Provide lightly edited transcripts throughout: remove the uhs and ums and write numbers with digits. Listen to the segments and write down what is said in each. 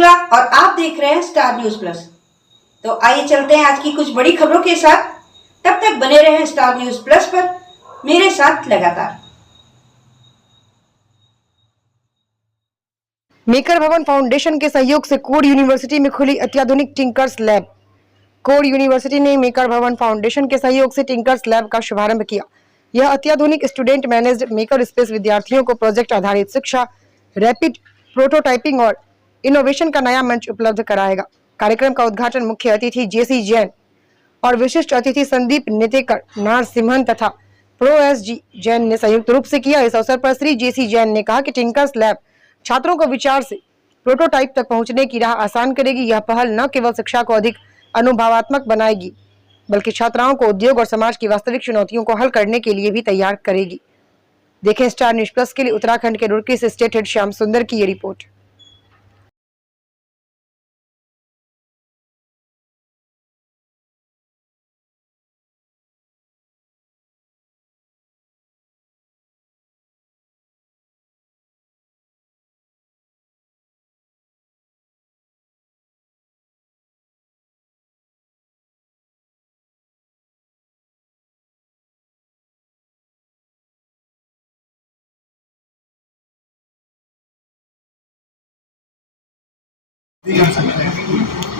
शुक्ला और आप देख रहे हैं स्टार न्यूज प्लस। तो आइए चलते हैं आज की कुछ बड़ी खबरों के साथ। तब तक बने रहें स्टार न्यूज प्लस पर मेरे साथ लगातार। मेकर भवन फाउंडेशन के सहयोग से कोड यूनिवर्सिटी में खुली अत्याधुनिक टिंकर्स लैब। कोड यूनिवर्सिटी ने मेकर भवन फाउंडेशन के सहयोग से टिंकर्स लैब का शुभारंभ किया। यह अत्याधुनिक स्टूडेंट मैनेज्ड मेकर स्पेस विद्यार्थियों को प्रोजेक्ट आधारित शिक्षा, रैपिड प्रोटोटाइपिंग और इनोवेशन का नया मंच उपलब्ध कराएगा। कार्यक्रम का उद्घाटन मुख्य अतिथि जेसी जैन और विशिष्ट अतिथि संदीप नेतेकर, नारसिम्हन तथा प्रो एस जी जैन ने संयुक्त रूप से किया। इस अवसर पर श्री जेसी जैन ने कहा कि टिंकर्स लैब छात्रों को विचार से प्रोटोटाइप तक पहुंचने की राह आसान करेगी। यह पहल न केवल शिक्षा को अधिक अनुभवात्मक बनाएगी बल्कि छात्राओं को उद्योग और समाज की वास्तविक चुनौतियों को हल करने के लिए भी तैयार करेगी। देखें स्टार न्यूज प्लस के लिए उत्तराखंड के रुड़की से स्टेट हेड श्याम सुंदर की ये रिपोर्ट।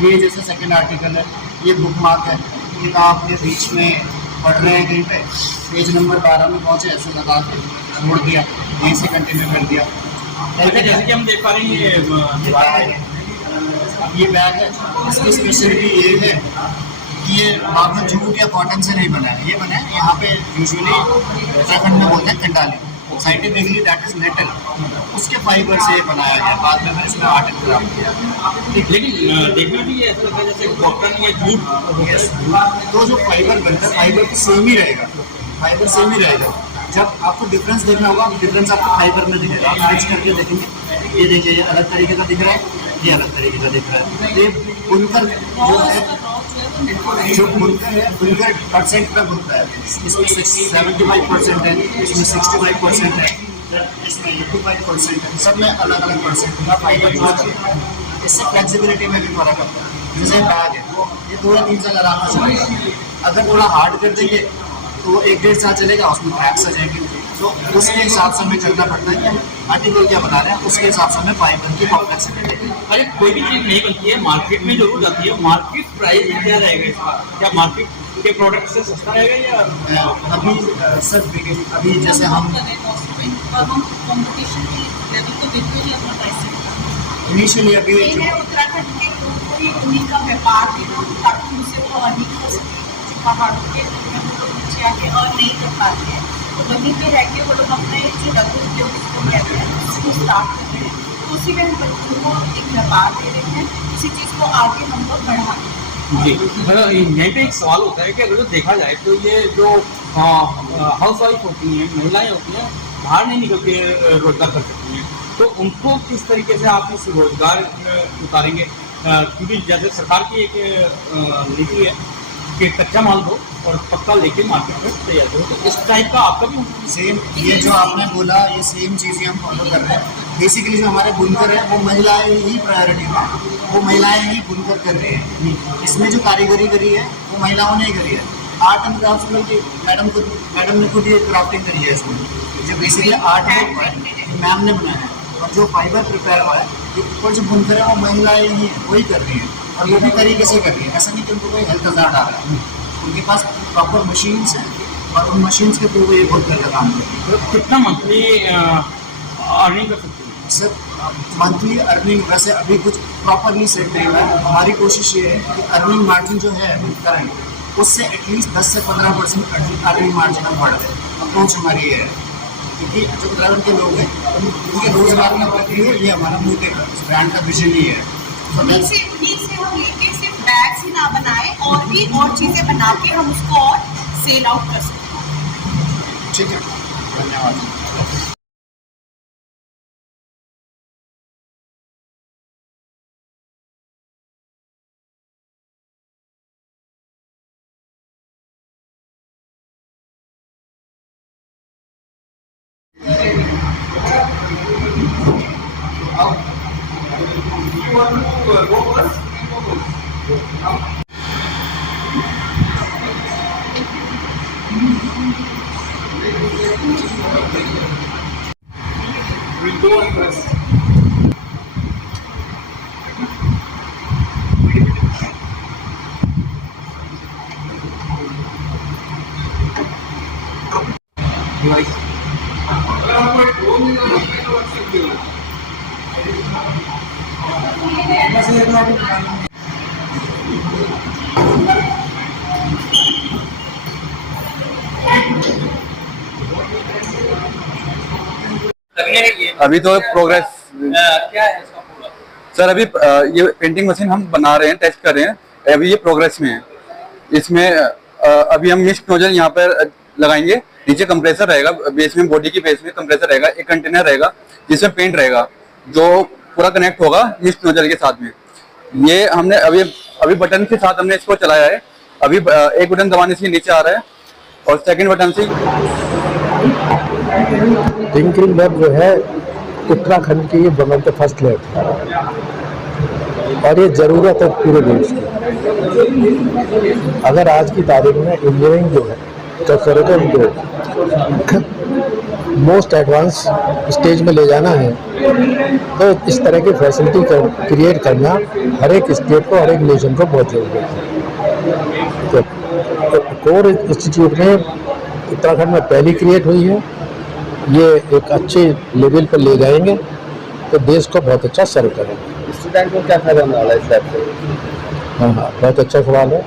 ये जैसे सेकंड आर्टिकल है, ये बुक मार्क है, ये आप ये बीच में पढ़ रहे हैं कहीं पे, पेज नंबर 12 में पहुंचे, ऐसे लगा के छोड़ दिया, यहीं से कंटिन्यू कर दिया। जैसे कि हम देख पा रहे हैं ये बैग है, इसकी स्पेशलिटी ये है कि ये नॉर्मल जूट या कॉटन से नहीं बना है, ये बना है यहाँ पे यूजुअली उत्तराखंड में बोलते हैं कंडाली, साइंटिफिकली दैट इज मेटल, उसके फाइबर से बनाया गया। बाद में मैंने इसमें आर्ट एंड क्राफ्ट किया। लेकिन देखने में ये ऐसा लगता है जैसे कॉटन या जूट, तो जो फाइबर बनता है फाइबर तो सेम ही रहेगा, फाइबर सेम ही रहेगा। जब आपको डिफरेंस देखना होगा, डिफरेंस आपको फाइबर में दिखेगा। आप मिक्स करके देखेंगे, ये देखिए ये अलग तरीके का दिख रहा है, ये अलग तरीके का दिख रहा है। ये बुनकर जो है, जो बुनकर है, बुनकर परसेंट पे बुनता है। इसमें 75% है, इसमें 65% है, इसमें 85% है, सब में अलग अलग परसेंट का फाइबर यूज करता है। इससे फ्लेक्सिबिलिटी में भी फर्क आता है। जैसे बैग है, ये 2 या 3 साल आराम से चलेगा। अगर थोड़ा हार्ड कर देंगे तो वो 1-1.5 साल चलेगा, उसमें क्रैक्स आ जाएंगे। तो उसके हिसाब से हमें करना पड़ता है कि आर्टिकल क्या बना रहे हैं, उसके हिसाब से हमें फाइबर की कॉम्प्लेक्सिटी देखनी है। अरे कोई भी चीज़ नहीं बनती है, मार्केट में जरूर जाती है। मार्केट प्राइस क्या रहेगा इसका? क्या मार्केट के प्रोडक्ट से सस्ता रहेगा या अभी सर अभी जैसे हम इनिशियली अभी उत्तराखंड के लोगों को ये उन्हीं का व्यापार देना ताकि उनसे वो अर्निंग हो सके। पहाड़ों के एरिया में लोग नीचे आके अर्न नहीं कर पाते हैं, तो वहीं पे रह के वो लोग अपने जो लघु उद्योग जिसको कहते हैं उसको स्टार्ट कर रहे हैं। तो उसी में हम बच्चों को एक व्यापार दे रहे हैं, इसी चीज़ को आगे हम लोग बढ़ा रहे हैं। जी, यहीं पे एक सवाल होता है कि अगर देखा जाए तो ये जो हाउस वाइफ होती हैं, महिलाएं होती हैं, बाहर नहीं निकल के रोजगार कर सकती हैं, तो उनको किस तरीके से आप इस रोजगार उतारेंगे? क्योंकि जैसे सरकार की एक नीति है कि कच्चा माल दो और पक्का लेके मार्केट में तैयार करो, तो इस टाइप का आपका भी सेम ये जो आपने बोला, ये सेम चीज़ें हम फॉलो कर रहे हैं। बेसिकली जो हमारे बुनकर है वो महिलाएं ही प्रायोरिटी में, वो महिलाएं ही बुनकर कर रही हैं। इसमें जो कारीगरी करी है वो महिलाओं ने ही करी है। आर्ट एंड क्राफ्ट में मैडम ने खुद ये क्राफ्टिंग करी है। इसमें जो बेसिकली आर्ट है मैम ने बनाया है, और जो फाइबर प्रिपेयर हुआ है ये ऊपर जो बुनकर है वो महिलाएं ही वही कर रही हैं, और वो भी तरीके से कर रही है। ऐसा नहीं कि उनको कोई हेल्थ हज़ार्ड आ रहा है, उनके पास प्रॉपर मशीन्स हैं और उन मशीन्स के थ्रू वो ये बहुत करके काम करती है। तो कितना मंथली अर्निंग कर सकती है? सर मंथली अर्निंग वैसे अभी कुछ प्रॉपरली सेट नहीं हुआ है। हमारी कोशिश ये है कि अर्निंग मार्जिन जो है करंट उससे एटलीस्ट 10 से 15% अर्निंग मार्जिन हम बढ़ रहे। अप्रोच हमारी ये है, क्योंकि जो उत्तराखंड के लोग हैं उनके रोजगार में वृद्धि हो, ये हमारा मोटिव है, ब्रांड का विजन ही है। उन्हीं से हम लेके सिर्फ बैग्स ही ना बनाए और भी और चीज़ें बना के हम उसको और सेल आउट कर सकते हैं। ठीक है, धन्यवाद। want to go first? We'll go on first. अगर आपको एक ड्रोन मिला तो रख सकते हो। अभी तो प्रोग्रेस क्या है इसका पूरा? सर अभी ये पेंटिंग मशीन हम बना रहे हैं, टेस्ट कर रहे हैं, अभी ये प्रोग्रेस में है। इसमें अभी हम मिस्ट नोजल यहाँ पर लगाएंगे, नीचे कंप्रेसर रहेगा, बेस में बॉडी की बेस में कंप्रेसर रहेगा, एक कंटेनर रहेगा जिसमें पेंट रहेगा जो पूरा कनेक्ट होगा मिस्ट नोजल के साथ में। ये हमने अभी बटन के साथ हमने इसको चलाया है। अभी एक बटन दबाने से नीचे आ रहा है और सेकंड बटन से टिंकरिंग लैब जो है उत्तराखंड की one of the first lab है और ये ज़रूरत है पूरे देश की। अगर आज की तारीख में इंजीनियरिंग जो है टेक्नोलॉजी को मोस्ट एडवांस स्टेज में ले जाना है तो इस तरह की फैसिलिटी क्रिएट करना हर एक स्टेट को, हर एक नेशन को बहुत जरूरी है। तो कोर इंस्टीट्यूट में उत्तराखंड में पहली क्रिएट हुई है, ये एक अच्छे लेवल पर ले जाएंगे तो देश को बहुत अच्छा सर्व करेंगे। स्टूडेंट को क्या फायदा होने वाला है इस लैब से? हाँ, बहुत अच्छा सवाल है।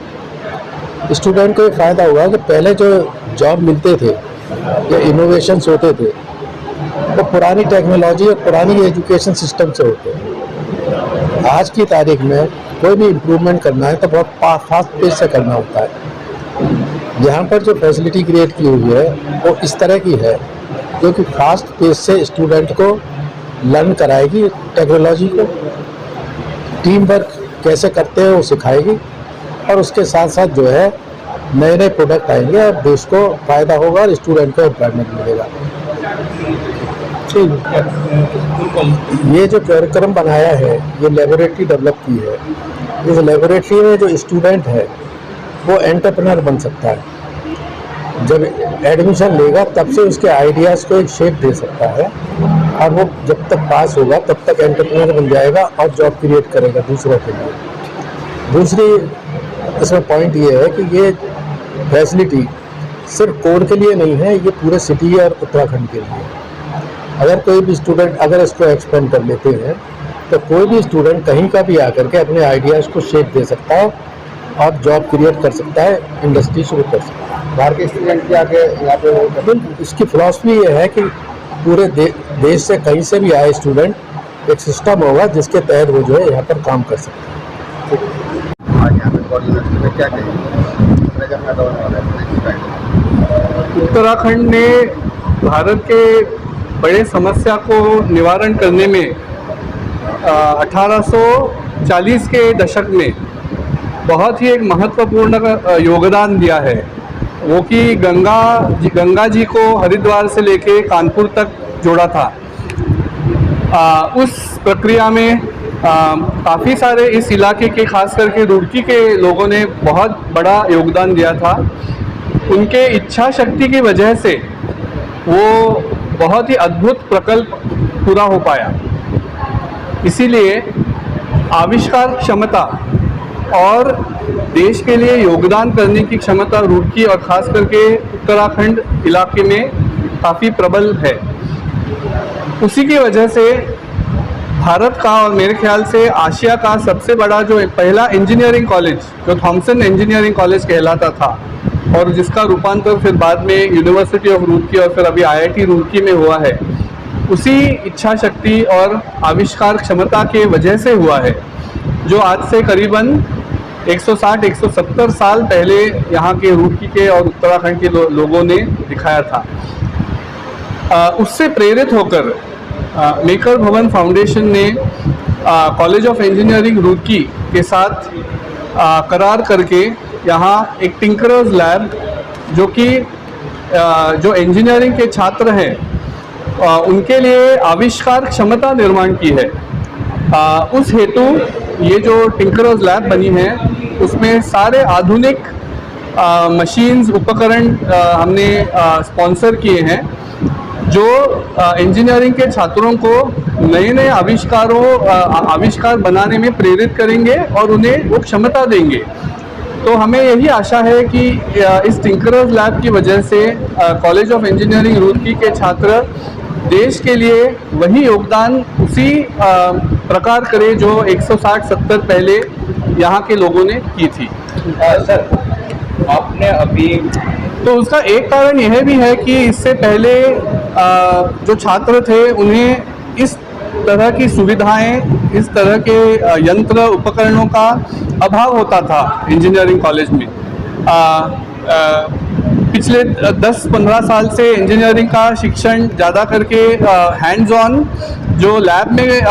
स्टूडेंट को ये फ़ायदा हुआ कि पहले जो जॉब मिलते थे या इनोवेशंस होते थे वो पुरानी टेक्नोलॉजी और पुरानी एजुकेशन सिस्टम से होते हैं। आज की तारीख में कोई भी इम्प्रूवमेंट करना है तो बहुत फास्ट पेस से करना होता है। यहाँ पर जो फैसिलिटी क्रिएट की हुई है वो इस तरह की है जो कि फास्ट पेस से स्टूडेंट को लर्न कराएगी, टेक्नोलॉजी को, टीम वर्क कैसे करते हैं वो सिखाएगी और उसके साथ साथ जो है नए नए प्रोडक्ट आएंगे और देश को फ़ायदा होगा और स्टूडेंट को एम्प्लॉयमेंट मिलेगा। ठीक, ये जो कार्यक्रम बनाया है ये लेबोरेटरी डेवलप की है। इस लेबोरेटरी में जो स्टूडेंट है वो एंटरप्रेन्योर बन सकता है। जब एडमिशन लेगा तब से उसके आइडियाज़ को एक शेप दे सकता है और वो जब तक पास होगा तब तक एंटरप्रेन्योर बन जाएगा और जॉब क्रिएट करेगा दूसरों के लिए। दूसरी इसमें पॉइंट ये है कि ये फैसिलिटी सिर्फ कोर के लिए नहीं है, ये पूरे सिटी और उत्तराखंड के लिए। अगर कोई भी स्टूडेंट अगर इसको एक्सपेंड कर लेते हैं तो कोई भी स्टूडेंट कहीं का भी आकर के अपने आइडियाज़ को शेप दे सकता है और जॉब क्रिएट कर सकता है, इंडस्ट्री शुरू कर सकता है। बाहर के स्टूडेंट के आगे यहाँ पे इसकी फिलॉसफी ये है कि पूरे देश से कहीं से भी आए स्टूडेंट एक सिस्टम होगा जिसके तहत वो जो है यहाँ पर काम कर सकते हैं। आज यहाँ पे कॉलेज यूनिवर्सिटी में क्या कहेंगे, क्या फायदा होने वाला है? उत्तराखंड ने भारत के बड़े समस्या को निवारण करने में 1840 के दशक में बहुत ही एक महत्वपूर्ण योगदान दिया है। वो कि गंगा जी को हरिद्वार से लेके कानपुर तक जोड़ा था। उस प्रक्रिया में काफ़ी सारे इस इलाके के, खास करके रुड़की के लोगों ने बहुत बड़ा योगदान दिया था। उनके इच्छा शक्ति की वजह से वो बहुत ही अद्भुत प्रकल्प पूरा हो पाया। इसीलिए आविष्कार क्षमता और देश के लिए योगदान करने की क्षमता रुड़की और ख़ास करके उत्तराखंड इलाके में काफ़ी प्रबल है। उसी की वजह से भारत का और मेरे ख्याल से आशिया का सबसे बड़ा जो पहला इंजीनियरिंग कॉलेज जो थॉमसन इंजीनियरिंग कॉलेज कहलाता था और जिसका रूपांतर फिर बाद में यूनिवर्सिटी ऑफ रुड़की और फिर अभी IIT रुड़की में हुआ है, उसी इच्छा शक्ति और आविष्कार क्षमता के वजह से हुआ है जो आज से करीबन 160-170 साल पहले यहाँ के रुड़की के और उत्तराखंड के लोगों ने दिखाया था। उससे प्रेरित होकर मेकर भवन फाउंडेशन ने कॉलेज ऑफ इंजीनियरिंग रुड़की के साथ करार करके यहाँ एक टिंकरर्स लैब जो कि जो इंजीनियरिंग के छात्र हैं उनके लिए आविष्कार क्षमता निर्माण की है। उस हेतु ये जो टिंकरर्स लैब बनी है उसमें सारे आधुनिक मशीन्स उपकरण हमने स्पॉन्सर किए हैं जो इंजीनियरिंग के छात्रों को नए नए आविष्कार बनाने में प्रेरित करेंगे और उन्हें वो क्षमता देंगे। तो हमें यही आशा है कि इस टिंकरर्स लैब की वजह से कॉलेज ऑफ इंजीनियरिंग रुड़की के छात्र देश के लिए वही योगदान उसी प्रकार करे जो 160-70 पहले यहाँ के लोगों ने की थी। सर आपने अभी तो उसका एक कारण यह भी है कि इससे पहले जो छात्र थे उन्हें इस तरह की सुविधाएं, इस तरह के यंत्र उपकरणों का अभाव होता था इंजीनियरिंग कॉलेज में। पिछले 10-15 साल से इंजीनियरिंग का शिक्षण ज़्यादा करके हैंड्स ऑन जो लैब में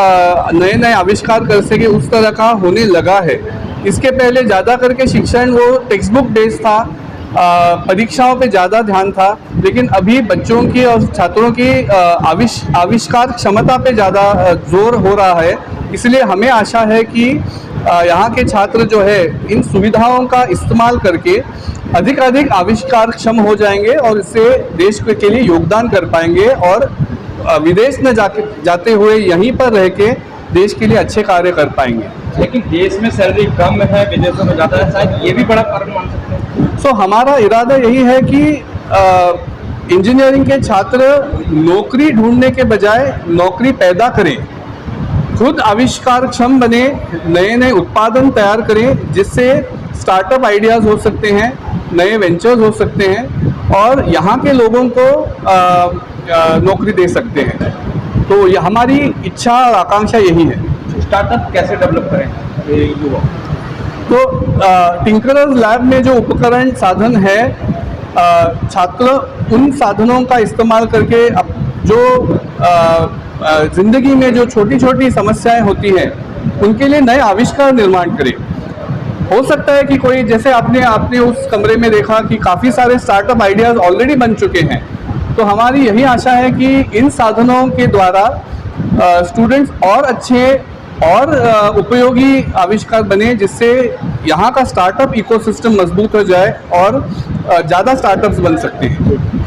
नए नए आविष्कार कर सके उस तरह का होने लगा है। इसके पहले ज़्यादा करके शिक्षण वो टेक्स्ट बुक बेस्ड था, परीक्षाओं पे ज़्यादा ध्यान था, लेकिन अभी बच्चों की और छात्रों की आविष्कार क्षमता पे ज़्यादा जोर हो रहा है। इसलिए हमें आशा है कि यहाँ के छात्र जो है इन सुविधाओं का इस्तेमाल करके अधिक आविष्कार क्षम हो जाएंगे और इससे देश के लिए योगदान कर पाएंगे और विदेश में जाते हुए यहीं पर रह के देश के लिए अच्छे कार्य कर पाएंगे। लेकिन देश में सैलरी कम है, विदेशों में ज़्यादा है, शायद ये भी बड़ा कारण मान सकते हैं। सो हमारा इरादा यही है कि इंजीनियरिंग के छात्र नौकरी ढूंढने के बजाय नौकरी पैदा करें, खुद आविष्कार क्षम बने, नए नए उत्पादन तैयार करें जिससे स्टार्टअप आइडियाज़ हो सकते हैं, नए वेंचर्स हो सकते हैं और यहाँ के लोगों को नौकरी दे सकते हैं। तो ये हमारी इच्छा और आकांक्षा यही है। स्टार्टअप कैसे डेवलप करें युवा? तो टिंकरर्स लैब में जो उपकरण साधन है, छात्र उन साधनों का इस्तेमाल करके जो ज़िंदगी में जो छोटी छोटी समस्याएं होती हैं उनके लिए नए आविष्कार निर्माण करें। हो सकता है कि कोई, जैसे आपने उस कमरे में देखा कि काफ़ी सारे स्टार्टअप आइडियाज़ ऑलरेडी बन चुके हैं। तो हमारी यही आशा है कि इन साधनों के द्वारा स्टूडेंट्स और अच्छे और उपयोगी आविष्कार बने जिससे यहाँ का स्टार्टअप इकोसिस्टम मजबूत हो जाए और ज़्यादा स्टार्टअप्स बन सकते हैं।